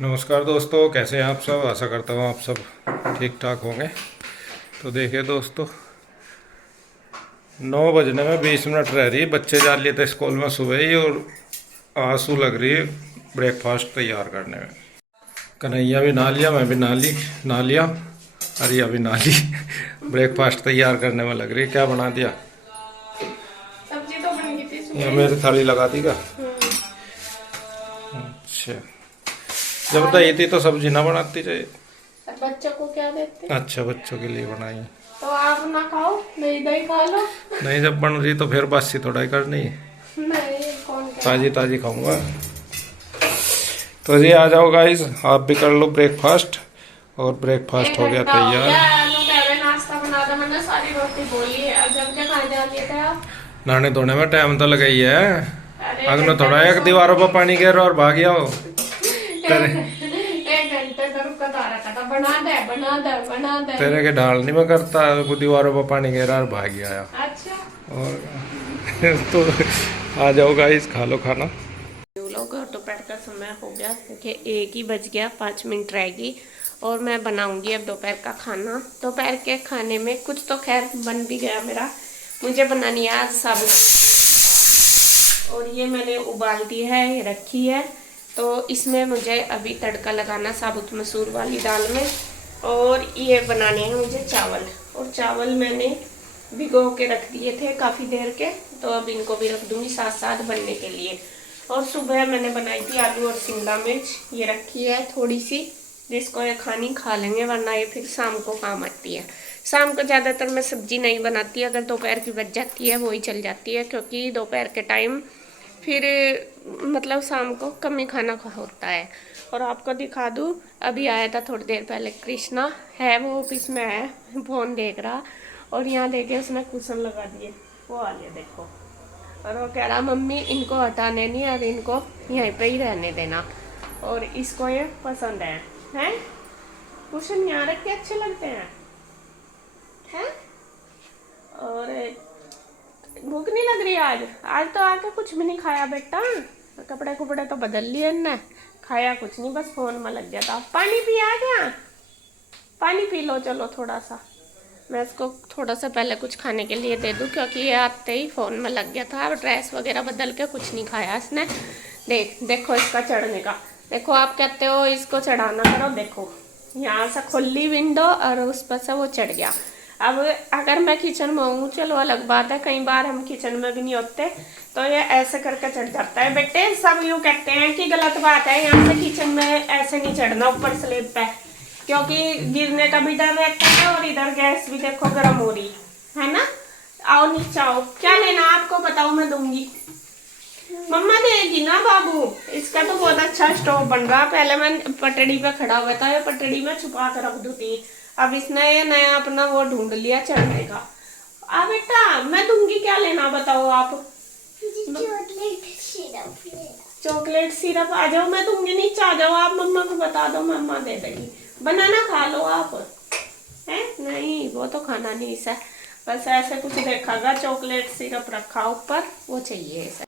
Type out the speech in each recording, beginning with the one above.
नमस्कार दोस्तों, कैसे हैं आप सब। आशा करता हूँ आप सब ठीक ठाक होंगे। तो देखिए दोस्तों, 9 बजने में 20 मिनट रह रही है। बच्चे जा लिए थे स्कूल में सुबह ही और आंसू लग रही है ब्रेकफास्ट तैयार करने में। कन्हैया भी नहा लिया, मैं भी नहा लिया, अरिया भी नहा ली। ब्रेकफास्ट तैयार करने में लग रही है। क्या बना दिया? सब्जी तो बन गई थी या सुबह। मेरी थाली लगा दी का? अच्छा, जब दही थी तो सब्जी ना बनाती चाहिए। और बच्चों को क्या देते? अच्छा, बच्चों के लिए बनाई। तो आप ना खाओ, दही दही खा लो। नहीं, जब बन रही तो फिर बासी थोड़ा ही करनी है। नहीं, कौन कहा? ताजी ताजी खाऊंगा। तो जी आ जाओ गाइस, आप भी कर लो ब्रेकफास्ट। और ब्रेकफास्ट एक हो गया घंटा हो तैयार। गया, आलू कह रहे नाश्ता बना दो, मैंने सारी रोटी बोली है। अब जब क्या खाने जा लिए थे आप? नहाने धोने में टाइम तो लगा ही है। अरे एक अगले घंटे थोड़ा तो एक दीवारों पर पानी गिर और भाग जाओ। तेरे एक घंटे का रुका तारा था, बना दे बना दे बना दे। तेरे के ढाल नहीं मैं करता, वो दीवारों पर पानी गिरा और भाग गया। अच्छा, और तो आ जाओ गाइस, खा लो खाना। लोग दोपहर का समय हो गया, देखिए 1 ही बज गया, 5 मिनट रहेगी और मैं बनाऊंगी अब दोपहर का खाना। दोपहर के खाने में कुछ तो खैर बन भी गया मेरा। मुझे बनानी है आज साबुत, और ये मैंने उबाल दी है, ये रखी है। तो इसमें मुझे अभी तड़का लगाना साबुत मसूर वाली दाल में। और ये बनाने हैं मुझे चावल, और चावल मैंने भिगो के रख दिए थे काफ़ी देर के, तो अब इनको भी रख दूंगी साथ साथ बनने के लिए। और सुबह मैंने बनाई थी आलू और शिमला मिर्च, ये रखी है थोड़ी सी, जिसको ये खानी खा लेंगे, वरना ये फिर शाम को काम आती है। शाम को ज़्यादातर मैं सब्जी नहीं बनाती, अगर दोपहर की बच जाती है वही चल जाती है, क्योंकि दोपहर के टाइम फिर मतलब शाम को कम ही खाना होता है। और आपको दिखा दूँ, अभी आया था थोड़ी देर पहले कृष्णा, है वो ऑफिस में है, फ़ोन देख रहा, और यहाँ देखे उसने कुशन लगा दिए, वो आ गया देखो। और वो कह रहा मम्मी इनको हटाने नहीं और इनको यहीं पे ही रहने देना, और इसको ये पसंद है। हैं कुशन यहाँ रख के अच्छे लगते हैं हैं। और भूख नहीं लग रही आज? आज तो आके कुछ भी नहीं खाया बेटा, कपड़े कुपड़े तो बदल लिए ने, खाया कुछ नहीं, बस फोन में लग गया था। पानी पिया क्या? पानी पी लो चलो थोड़ा सा। मैं इसको थोड़ा सा पहले कुछ खाने के लिए दे दूं, क्योंकि ये आते ही फ़ोन में लग गया था। ड्रेस वगैरह बदल के कुछ नहीं खाया इसने। देखो इसका चढ़ने का, देखो आप कहते हो इसको चढ़ाना करो, देखो यहाँ से खुली विंडो और उस पर से वो चढ़ गया। अब अगर मैं किचन में हूँ चलो अलग बात है, कई बार हम किचन में भी नहीं होते, तो ये ऐसे करके चढ़ जाता है। बेटे सब यूँ कहते हैं कि गलत बात है, यहाँ से किचन में ऐसे नहीं चढ़ना ऊपर स्लेब पे, क्योंकि गिरने का भी डर रहता है, और इधर गैस भी देखो गर्म हो रही है ना। आओ नीचे आओ, क्या लेना आपको बताओ मैं दूंगी। मम्मा देगी ना बाबू। इसका तो बहुत अच्छा स्टोव बन रहा, पहले मैं पटड़ी पे खड़ा हुआ था, ये पटड़ी में छुपा कर रख दूँ थी, अब इसने ये नया अपना वो ढूंढ लिया चढ़ने का। आ बेटा मैं दूंगी, क्या लेना बताओ आप। चॉकलेट सिरप आ जाओ, मैं दूंगी, नीचे आ जाओ आप, मम्मा को बता दो मम्मा दे देगी। बनाना खा लो आप, है नहीं वो तो खाना नहीं इसे, बस ऐसे कुछ देखागा चॉकलेट सिरप रखा ऊपर, वो चाहिए इसे।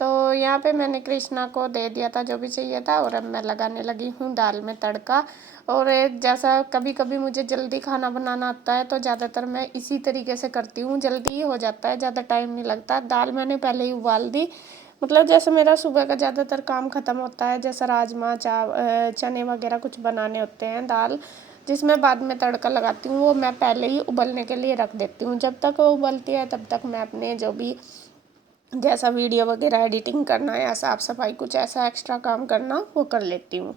तो यहाँ पे मैंने कृष्णा को दे दिया था जो भी चाहिए था, और अब मैं लगाने लगी हूँ दाल में तड़का। और जैसा कभी कभी मुझे जल्दी खाना बनाना आता है, तो ज़्यादातर मैं इसी तरीके से करती हूँ, जल्दी ही हो जाता है, ज़्यादा टाइम नहीं लगता। दाल मैंने पहले ही उबाल दी, मतलब जैसे मेरा सुबह का ज़्यादातर काम ख़त्म होता है, जैसे राजमा चने वगैरह कुछ बनाने होते हैं, दाल जिसमें बाद में तड़का लगाती हूँ, वो मैं पहले ही उबलने के लिए रख देती हूँ। जब तक वो उबलती है तब तक मैं अपने जो भी जैसा वीडियो वगैरह एडिटिंग करना है या साफ़ सफाई कुछ ऐसा एक्स्ट्रा काम करना वो कर लेती हूँ।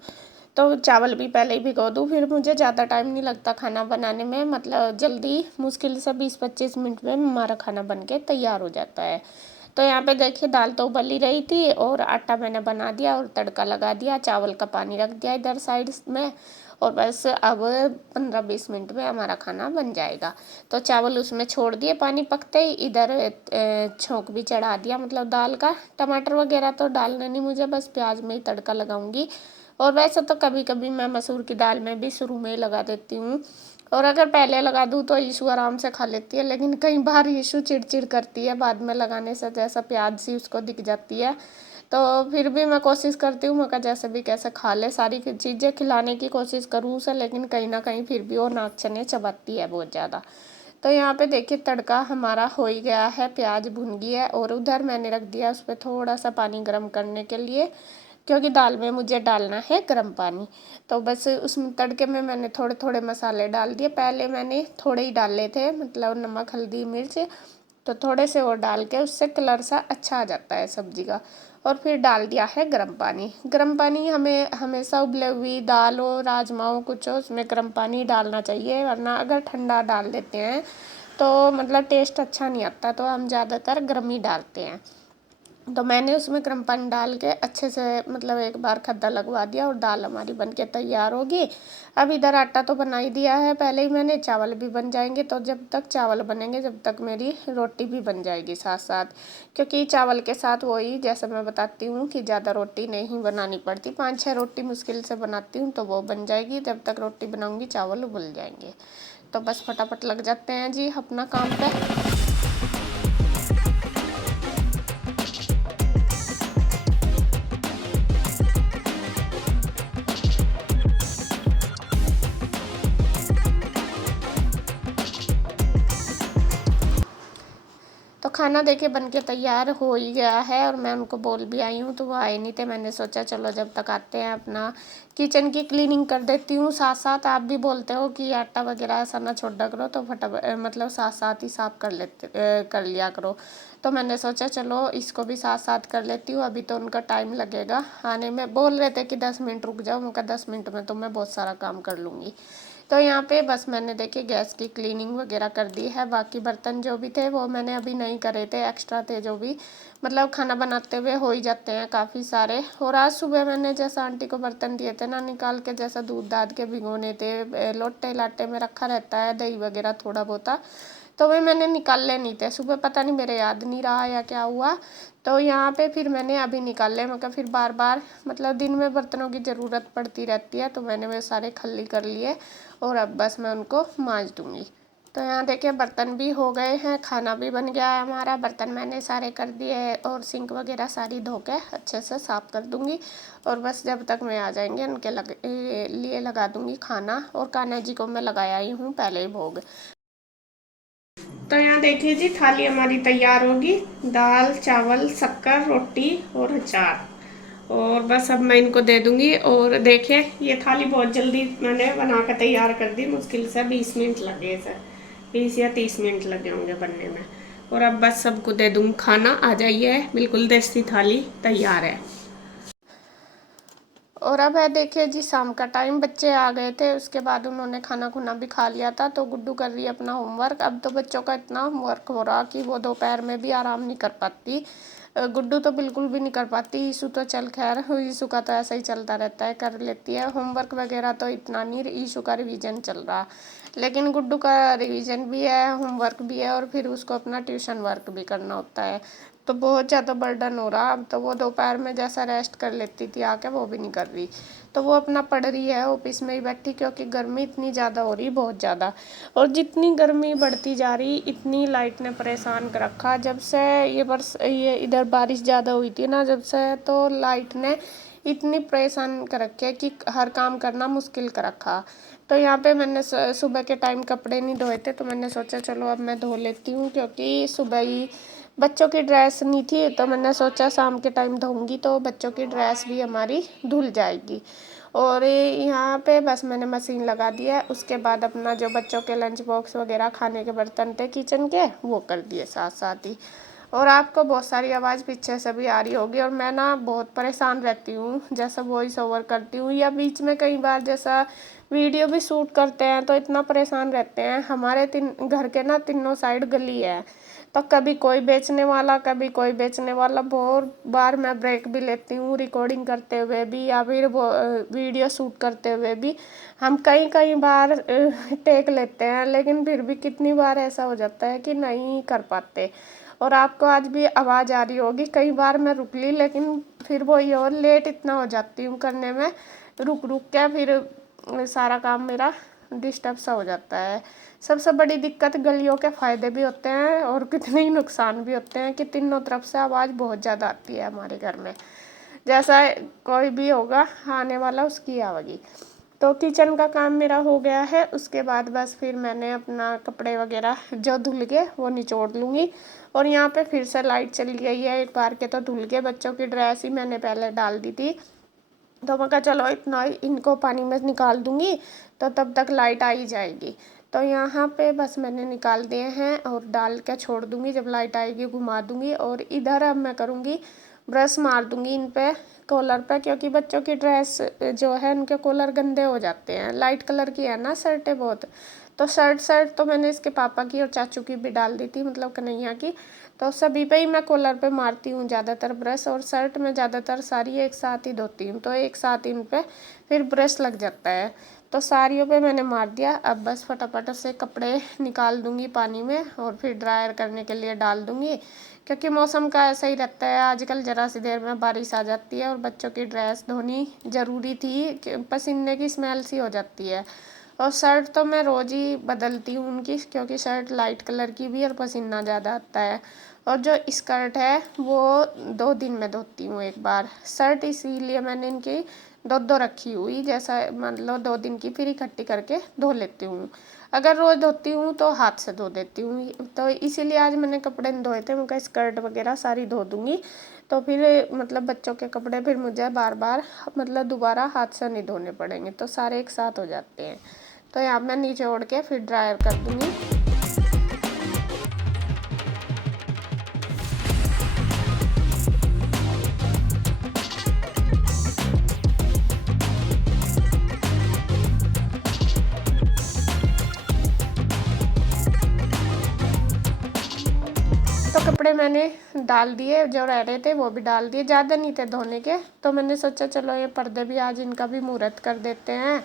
तो चावल भी पहले ही भिगो दूँ, फिर मुझे ज़्यादा टाइम नहीं लगता खाना बनाने में, मतलब जल्दी मुश्किल से 20-25 मिनट में हमारा खाना बन के तैयार हो जाता है। तो यहाँ पे देखिए दाल तो उबल ही रही थी, और आटा मैंने बना दिया और तड़का लगा दिया, चावल का पानी रख दिया इधर साइड में, और बस अब 15-20 मिनट में हमारा खाना बन जाएगा। तो चावल उसमें छोड़ दिए पानी पकते ही, इधर छोंक भी चढ़ा दिया, मतलब दाल का। टमाटर वगैरह तो डालने नहीं मुझे, बस प्याज में ही तड़का लगाऊंगी। और वैसे तो कभी कभी मैं मसूर की दाल में भी शुरू में ही लगा देती हूँ, और अगर पहले लगा दूँ तो यीशु आराम से खा लेती है, लेकिन कई बार यीशु चिड़चिड़ करती है बाद में लगाने से, जैसा प्याज सी उसको दिख जाती है, तो फिर भी मैं कोशिश करती हूँ, मैं जैसे भी कैसे खा ले, सारी चीज़ें खिलाने की कोशिश करूँ उसे, लेकिन कहीं ना कहीं फिर भी वो नाक चने चबाती है बहुत ज़्यादा। तो यहाँ पे देखिए तड़का हमारा हो ही गया है, प्याज भुन गई है और उधर मैंने रख दिया उस पर थोड़ा सा पानी गर्म करने के लिए, क्योंकि दाल में मुझे डालना है गर्म पानी। तो बस उसमें तड़के में मैंने थोड़े थोड़े मसाले डाल दिए, पहले मैंने थोड़े ही डाले थे, मतलब नमक हल्दी मिर्च, तो थोड़े से वो डाल के उससे कलर सा अच्छा आ जाता है सब्जी का। और फिर डाल दिया है गर्म पानी। गर्म पानी हमें हमेशा उबले हुई दाल हो, राजमा हो, कुछ हो, उसमें गर्म पानी डालना चाहिए, वरना अगर ठंडा डाल देते हैं तो मतलब टेस्ट अच्छा नहीं आता, तो हम ज़्यादातर गर्म ही डालते हैं। तो मैंने उसमें गर्म पानी डाल के अच्छे से मतलब एक बार खद्दा लगवा दिया और दाल हमारी बन के तैयार होगी। अब इधर आटा तो बना ही दिया है पहले ही मैंने, चावल भी बन जाएंगे, तो जब तक चावल बनेंगे जब तक मेरी रोटी भी बन जाएगी साथ साथ, क्योंकि चावल के साथ वही जैसे मैं बताती हूँ कि ज़्यादा रोटी नहीं बनानी पड़ती, 5-6 रोटी मुश्किल से बनाती हूँ तो वो बन जाएगी। जब तक रोटी बनाऊँगी चावल उबल जाएंगे। तो बस फटाफट लग जाते हैं जी अपना काम पे। तो खाना देखिए बन के तैयार हो ही गया है और मैं उनको बोल भी आई हूँ, तो वो आए नहीं थे। मैंने सोचा चलो जब तक आते हैं अपना किचन की क्लीनिंग कर देती हूँ साथ साथ। आप भी बोलते हो कि आटा वगैरह ऐसा ना छोड़ा करो, तो मतलब साथ साथ ही साफ कर लिया करो। तो मैंने सोचा चलो इसको भी साथ साथ कर लेती हूँ। अभी तो उनका टाइम लगेगा आने में, बोल रहे थे कि 10 मिनट रुक जाओ, मैं कहा 10 मिनट में तो मैं बहुत सारा काम कर लूँगी। तो यहाँ पे बस मैंने देखिए गैस की क्लीनिंग वगैरह कर दी है, बाकी बर्तन जो भी थे वो मैंने अभी नहीं करे थे, एक्स्ट्रा थे जो भी, मतलब खाना बनाते हुए हो ही जाते हैं काफ़ी सारे। और आज सुबह मैंने जैसा आंटी को बर्तन दिए थे ना निकाल के, जैसा दूध दाद के भिगोने थे, लोटे लाटे में रखा रहता है दही वगैरह थोड़ा बहुत, तो वे मैंने निकाले नहीं थे सुबह, पता नहीं मेरे याद नहीं रहा या क्या हुआ। तो यहाँ पे फिर मैंने अभी निकाल लिया, मैं फिर बार बार मतलब दिन में बर्तनों की ज़रूरत पड़ती रहती है, तो मैंने वे सारे खली कर लिए और अब बस मैं उनको मांज दूँगी। तो यहाँ देखिए बर्तन भी हो गए हैं, खाना भी बन गया है हमारा, बर्तन मैंने सारे कर दिए और सिंक वगैरह सारी धो के अच्छे से साफ़ कर दूँगी। और बस जब तक मैं आ जाएंगे उनके लिए लगा दूँगी खाना, और कान्हा जी को मैं लगाया ही हूँ पहले ही भोग। तो यहाँ देखिए जी थाली हमारी तैयार होगी, दाल चावल शक्कर रोटी और अचार, और बस अब मैं इनको दे दूंगी। और देखिए ये थाली बहुत जल्दी मैंने बना कर तैयार कर दी, मुश्किल से 20 मिनट लगे सर, 20 या 30 मिनट लगे होंगे बनने में। और अब बस सबको दे दूँगी खाना, आ जाइए, बिल्कुल देसी थाली तैयार है। और अब है देखिए जी शाम का टाइम, बच्चे आ गए थे, उसके बाद उन्होंने खाना खुना भी खा लिया था, तो गुड्डू कर रही है अपना होमवर्क। अब तो बच्चों का इतना होमवर्क हो रहा कि वो दोपहर में भी आराम नहीं कर पाती। गुड्डू तो बिल्कुल भी नहीं कर पाती, ईशू तो चल खैर, ईशू का तो ऐसा ही चलता रहता है, कर लेती है होमवर्क वगैरह तो इतना नहीं, ईशू का रिवीजन चल रहा, लेकिन गुड्डू का रिवीजन भी है होमवर्क भी है और फिर उसको अपना ट्यूशन वर्क भी करना होता है, तो बहुत ज़्यादा बर्डन हो रहा। अब तो वो दोपहर में जैसा रेस्ट कर लेती थी आके वो भी नहीं कर रही, तो वो अपना पढ़ रही है ऑफिस में ही बैठी, क्योंकि गर्मी इतनी ज़्यादा हो रही बहुत ज़्यादा। और जितनी गर्मी बढ़ती जा रही इतनी लाइट ने परेशान कर रखा, जब से ये इधर बारिश ज़्यादा हुई थी ना जब से, तो लाइट ने इतनी परेशान कर रखे है कि हर काम करना मुश्किल कर रखा। तो यहाँ पे मैंने सुबह के टाइम कपड़े नहीं धोए थे, तो मैंने सोचा चलो अब मैं धो लेती हूँ, क्योंकि सुबह ही बच्चों की ड्रेस नहीं थी, तो मैंने सोचा शाम के टाइम धोऊंगी तो बच्चों की ड्रेस भी हमारी धुल जाएगी। और यहाँ पे बस मैंने मशीन लगा दी है, उसके बाद अपना जो बच्चों के लंच बॉक्स वगैरह खाने के बर्तन थे किचन के वो कर दिए साथ साथ ही। और आपको बहुत सारी आवाज़ पीछे से भी आ रही होगी, और मैं ना बहुत परेशान रहती हूँ जैसा वॉइस ओवर करती हूँ, या बीच में कई बार जैसा वीडियो भी शूट करते हैं तो इतना परेशान रहते हैं। हमारे घर के ना तीनों साइड गली है, तो कभी कोई बेचने वाला कभी कोई बेचने वाला, बहुत बार मैं ब्रेक भी लेती हूँ रिकॉर्डिंग करते हुए भी या फिर वो वीडियो शूट करते हुए भी। हम कई बार टेक लेते हैं, लेकिन फिर भी कितनी बार ऐसा हो जाता है कि नहीं कर पाते। और आपको आज भी आवाज़ आ रही होगी, कई बार मैं रुक ली, लेकिन फिर वही और लेट इतना हो जाती हूँ करने में, रुक रुक के फिर सारा काम मेरा डिस्टर्ब सा हो जाता है। सबसे बड़ी दिक्कत गलियों के फ़ायदे भी होते हैं और कितने ही नुकसान भी होते हैं कि तीनों तरफ से आवाज़ बहुत ज़्यादा आती है हमारे घर में। जैसा कोई भी होगा आने वाला उसकी आवेगी। तो किचन का काम मेरा हो गया है। उसके बाद बस फिर मैंने अपना कपड़े वगैरह जो धुल गए वो निचोड़ लूँगी। और यहाँ पे फिर से लाइट चली गई है, एक बार के तो धुल गए। बच्चों की ड्रेस ही मैंने पहले डाल दी थी, तो मैं कहा चलो इतना इनको पानी में निकाल दूँगी तो तब तक लाइट आ ही जाएगी। तो यहाँ पे बस मैंने निकाल दिए हैं और डाल के छोड़ दूँगी, जब लाइट आएगी घुमा दूँगी। और इधर अब मैं करूँगी ब्रश मार दूँगी इन पे कॉलर पे, क्योंकि बच्चों की ड्रेस जो है उनके कॉलर गंदे हो जाते हैं। लाइट कलर की है ना शर्टें बहुत, तो शर्ट तो मैंने इसके पापा की और चाचू की भी डाल दी थी, मतलब कन्हैया की। तो सभी पे ही मैं कॉलर पे मारती हूँ ज़्यादातर ब्रश, और शर्ट में ज़्यादातर सारी एक साथ ही धोती हूँ, तो एक साथ इन पे फिर ब्रश लग जाता है। तो सारियों पे मैंने मार दिया। अब बस फटाफट से कपड़े निकाल दूँगी पानी में और फिर ड्रायर करने के लिए डाल दूँगी, क्योंकि मौसम का ऐसा ही रहता है आजकल। ज़रा सी देर में बारिश आ जाती है और बच्चों की ड्रेस धोनी ज़रूरी थी, पसीने की स्मेल सी हो जाती है। और शर्ट तो मैं रोज़ ही बदलती हूँ उनकी, क्योंकि शर्ट लाइट कलर की भी और पसीना ज़्यादा आता है। और जो स्कर्ट है वो 2 दिन में धोती हूँ एक बार। शर्ट इसीलिए मैंने इनकी दो रखी हुई, जैसा मान लो 2 दिन की फिर इकट्ठी करके धो लेती हूँ। अगर रोज़ धोती हूँ तो हाथ से धो देती हूँ, तो इसीलिए आज मैंने कपड़े नहीं धोए थे। उनका स्कर्ट वगैरह सारी धो दूँगी, तो फिर मतलब बच्चों के कपड़े फिर मुझे बार बार मतलब दोबारा हाथ से नहीं धोने पड़ेंगे, तो सारे एक साथ हो जाते हैं। तो यहाँ मैं नीचे ओढ़ के फिर ड्रायर कर दूँगी। तो कपड़े मैंने डाल दिए, जो रह रहे थे वो भी डाल दिए, ज़्यादा नहीं थे धोने के। तो मैंने सोचा चलो ये पर्दे भी आज इनका भी मुहूर्त कर देते हैं,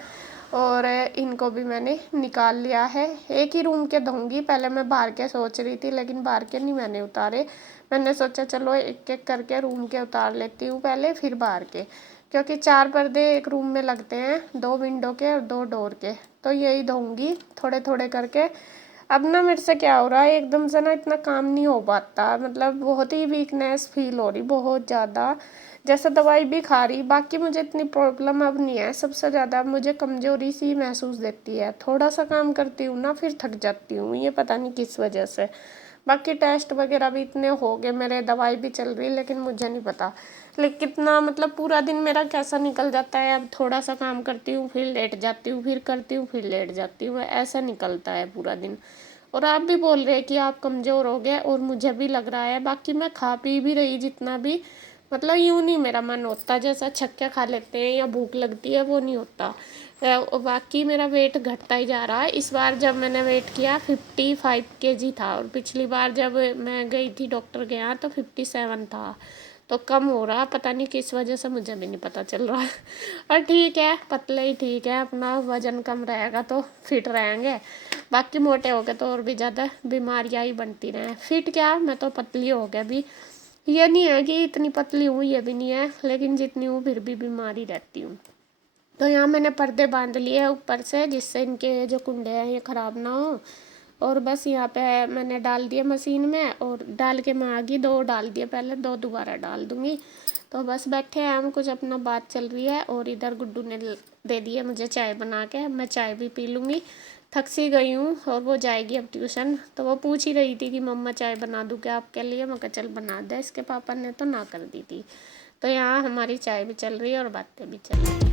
और इनको भी मैंने निकाल लिया है। एक ही रूम के धोऊंगी, पहले मैं बाहर के सोच रही थी, लेकिन बाहर के नहीं मैंने उतारे। मैंने सोचा चलो एक एक करके रूम के उतार लेती हूँ पहले, फिर बाहर के, क्योंकि 4 पर्दे एक रूम में लगते हैं, 2 विंडो के और 2 डोर के। तो यही धोऊंगी थोड़े थोड़े करके। अब ना मेरे से क्या हो रहा है, एकदम से ना इतना काम नहीं हो पाता, मतलब बहुत ही वीकनेस फील हो रही, बहुत ज़्यादा। जैसे दवाई भी खा रही, बाकी मुझे इतनी प्रॉब्लम अब नहीं है। सबसे ज़्यादा मुझे कमज़ोरी सी महसूस देती है, थोड़ा सा काम करती हूँ ना फिर थक जाती हूँ, ये पता नहीं किस वजह से। बाकी टेस्ट वगैरह भी इतने हो गए मेरे, दवाई भी चल रही, लेकिन मुझे नहीं पता लेकिन कितना मतलब पूरा दिन मेरा कैसा निकल जाता है। अब थोड़ा सा काम करती हूँ फिर लेट जाती हूँ, फिर करती हूँ फिर लेट जाती हूँ, ऐसा निकलता है पूरा दिन। और आप भी बोल रहे हैं कि आप कमज़ोर हो गए, और मुझे भी लग रहा है। बाकी मैं खा पी भी रही जितना भी, मतलब यूँ नहीं मेरा मन होता, जैसा छक्के खा लेते हैं या भूख लगती है वो नहीं होता। बाकी मेरा वेट घटता ही जा रहा है। इस बार जब मैंने वेट किया 55 kg था, और पिछली बार जब मैं गई थी डॉक्टर के यहाँ तो 57 था। तो कम हो रहा, पता नहीं किस वजह से, मुझे भी नहीं पता चल रहा। और ठीक है, पतले ही ठीक है, अपना वजन कम रहेगा तो फिट रहेंगे। बाकी मोटे हो गए तो और भी ज़्यादा बीमारियाँ ही बनती रहें। फिट क्या, मैं तो पतली हो गया भी, ये नहीं है कि इतनी पतली हूँ, ये भी नहीं है, लेकिन जितनी हूँ फिर भी बीमारी रहती हूँ। तो यहाँ मैंने पर्दे बांध लिए हैं ऊपर से, जिससे इनके जो कुंडे हैं ये ख़राब ना हो। और बस यहाँ पे मैंने डाल दिए मशीन में, और डाल के मैं आ गई। 2 डाल दिए पहले, 2 दोबारा डाल दूँगी। तो बस बैठे हैं हम, कुछ अपना बात चल रही है। और इधर गुड्डू ने दे दिए मुझे चाय बना के, मैं चाय भी पी लूँगी। थक सी गई हूँ, और वो जाएगी अब ट्यूशन। तो वो पूछ ही रही थी कि मम्मा चाय बना दूँ क्या आपके लिए। मैं कहा चल बना दे, इसके पापा ने तो ना कर दी थी। तो यहाँ हमारी चाय भी चल रही है और बातें भी चल रही हैं।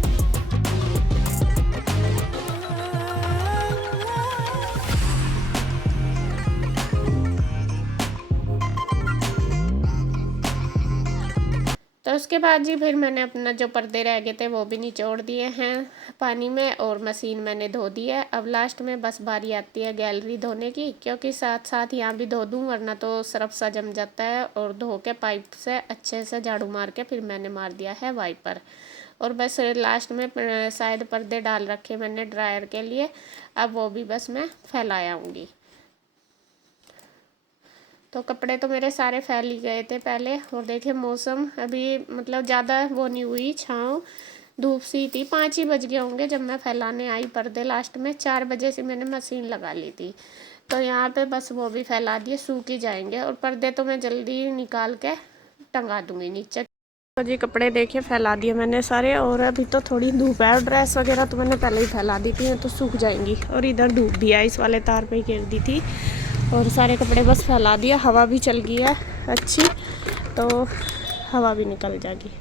तो उसके बाद जी फिर मैंने अपना जो पर्दे रह गए थे वो भी निचोड़ दिए हैं पानी में, और मशीन मैंने धो दी है। अब लास्ट में बस बारी आती है गैलरी धोने की, क्योंकि साथ साथ यहाँ भी धो दूँ, वरना तो सरफ सा जम जाता है। और धो के पाइप से अच्छे से झाड़ू मार के फिर मैंने मार दिया है वाइपर। और बस लास्ट में शायद पर्दे डाल रखे मैंने ड्रायर के लिए, अब वो भी बस मैं फैला आऊँगी। तो कपड़े तो मेरे सारे फैल ही गए थे पहले। और देखिए मौसम अभी मतलब ज़्यादा वो नहीं हुई छाँव, धूप सी थी। 5 ही बज गए होंगे जब मैं फैलाने आई पर्दे। लास्ट में 4 बजे से मैंने मशीन लगा ली थी। तो यहाँ पे बस वो भी फैला दिए, सूख ही जाएंगे। और पर्दे तो मैं जल्दी निकाल के टंगा दूँगी नीचे। तो जी कपड़े देखिए फैला दिए मैंने सारे, और अभी तो थोड़ी धूप है। ड्रेस वगैरह तो मैंने पहले ही फैला दी थी, तो सूख जाएंगी। और इधर धूप भी है, इस वाले तार पे गिर दी थी, और सारे कपड़े बस फैला दिया। हवा भी चल गई है अच्छी, तो हवा भी निकल जाएगी।